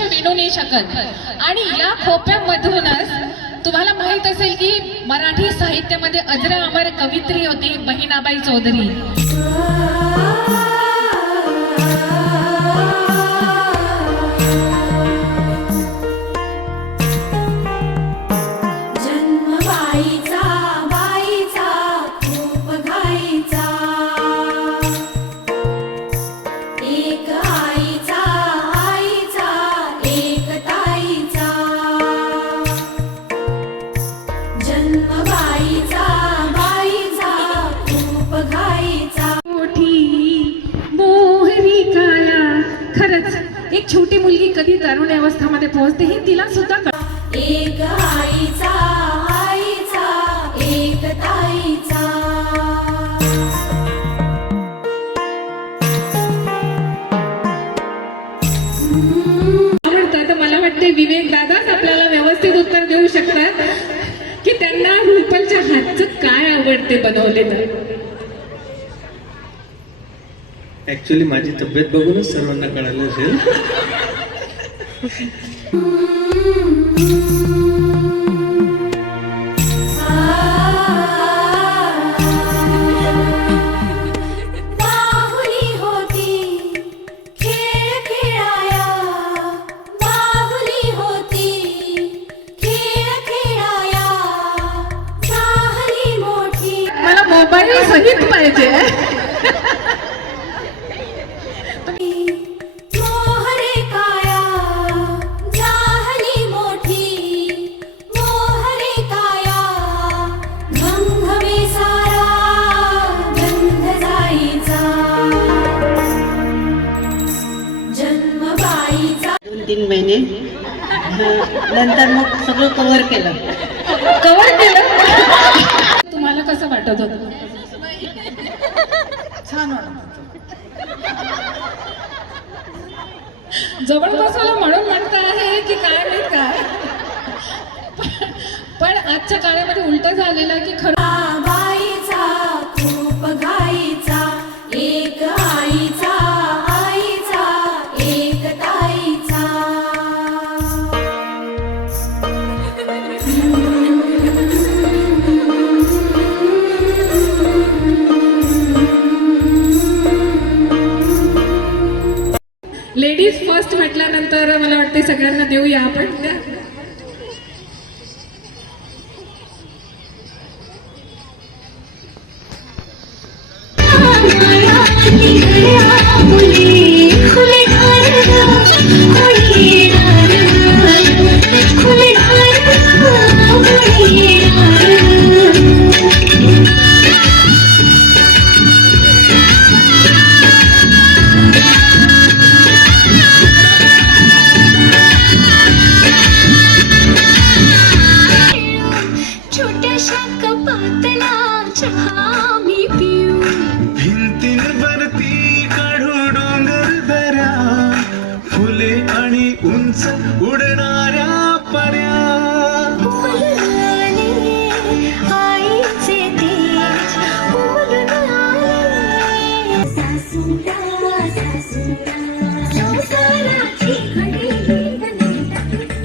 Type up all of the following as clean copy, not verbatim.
आयुष्य विणू नाही शकत. आणि या खोप्यामधूनच तुम्हाला माहित असेल की मराठी साहित्यामध्ये अजरा अमर कवित्री होती बहिणाबाई चौधरी. एक छोटी मुलगी कधी तरुण अवस्थामध्ये पोहोचते हे तिला सुद्धा एक आईचा आईचा एक ताईचा. आवडतं. मला वाटते विवेक दादाच आपल्याला व्यवस्थित उत्तर देऊ शकतात की त्यांना रुपलच्या हातचं काय आवडते बनवलेलं. ऍक्च्युली माझी तब्येत बघूनच सर्वांना कळालं असेल. बाहुली होती खेळ खेळाया, बाहुली होती खेळ खेळाया, झाली मोठी. मला मोबाईल सहित पाहिजे. तीन महिने नंतर मग सगळं कव्हर केलं. तुम्हाला कसं वाटत होतं? छान वाटत. जवळ बसवलं म्हणून म्हणत आहे की काय माहित काय. पण आजच्या काळामध्ये उलट झालेलं की खरं बाईचा खूप घाईचा, एक आईचा आईचा एक ताईचा. लेडीज फर्स्ट म्हटल्यानंतर मला वाटते सगळ्यांना देऊया आपण. भिंतींवरती काढू डोंगर दऱ्या, फुले आणि उंच उडणाऱ्या पर्या. आईचे देश उमलून आले, सासूला सासूला संसाराची घडी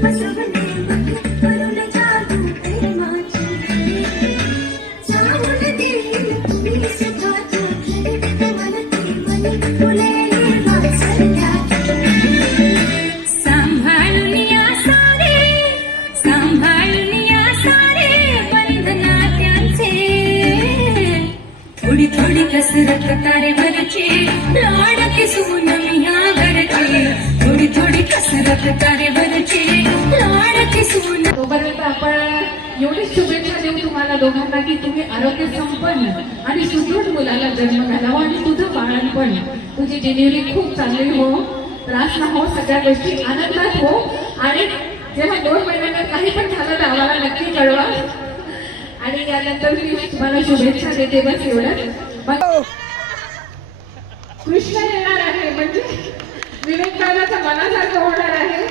बसवणे करून जादू प्रेमाची. जाऊन देईल तुम्ही सुखाच्या थोडी थोडी कसरत तारेवरची लाडकी सून ह्या घरची. थोडी थोडी कसरत तारेवरची लाडकी सून. तोपर्यंत आपण एवढीच शुभेच्छा देऊ तुम्हाला दोघांना की तुम्ही आरोग्य संपन्न आणि सुदृढ मुलाला जन्म घालावा आणि तुझं बाळणपण तुझी डिलिव्हरी खूप चांगली हो, त्रास न हो, सगळ्या गोष्टी आनंदात हो. आणि जेव्हा 2 महिन्यात काही पण झालं तर आम्हाला नक्की कळवा. आणि यानंतर मी तुम्हाला शुभेच्छा देते. बस एवढं. कृष्ण येणार आहे म्हणजे विवेक दादाच्या मनासारखं होणार आहे.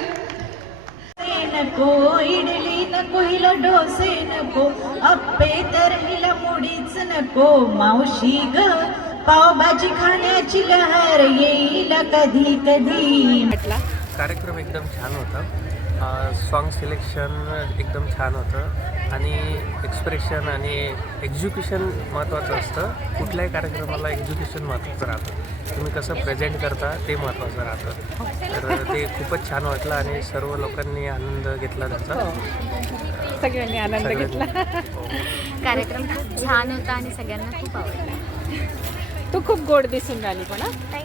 नको इडली नको हिला डोसे नको, अप्पे तर हिला मुडीच नको. मावशी ग पावभाजी खाण्याची लहर येईल कधी कधी. कार्यक्रम एकदम छान होता. सॉन्ग सिलेक्शन एकदम छान होतं आणि एक्सप्रेशन आणि एक्झिक्युशन महत्त्वाचं असतं. कुठल्याही कार्यक्रमाला एक्झिक्युशन महत्त्वाचं राहतं. तुम्ही कसं प्रेझेंट करता ते महत्त्वाचं राहतं. तर ते खूपच छान वाटलं आणि सर्व लोकांनी आनंद घेतला त्याचा. सगळ्यांनी आनंद घेतला. कार्यक्रम खूप छान होता आणि सगळ्यांना खूप आवडला. तू खूप गोड दिसून राहिली पण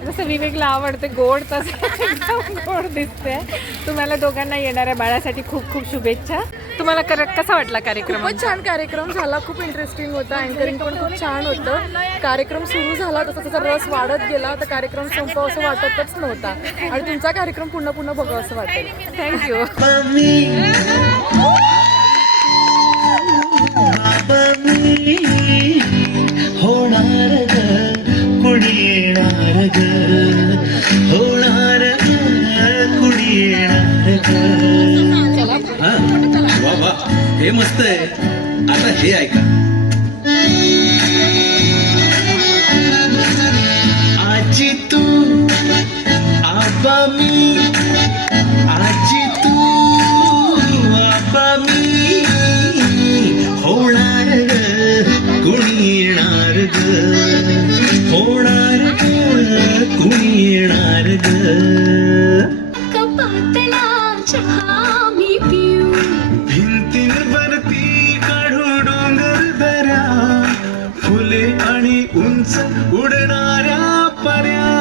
जसं विवेकला आवडते गोड तसं एकदम गोड दिसते. तुम्हाला दोघांना येणाऱ्या बाळासाठी खूप खूप शुभेच्छा. तुम्हाला कसा वाटला कार्यक्रम? खूपच छान कार्यक्रम झाला. खूप इंटरेस्टिंग होता. अँकरिंग पण खूप छान होतं. कार्यक्रम सुरू झाला तसा त्याचा रस वाढत गेला तर कार्यक्रम संपावं असं वाटतच नव्हता आणि तुमचा कार्यक्रम पुन्हा पुन्हा बघावं असं वाटेल. थँक्यू. होणार ग कुणी येणार ग, होणार ग कुणी येणार ग. हा वा वा, हे मस्त आहे. आता हे ऐका. आजी तू आबा मी, आजी तू आबा मी, होणार ग कुणी येणार ग, होणार ग कुणी येणार ग. कपातला चहा मी पिऊ, भिंतींवरती काढू डोंगर दऱ्या, फुले आणि उंच उडणाऱ्या पऱ्या.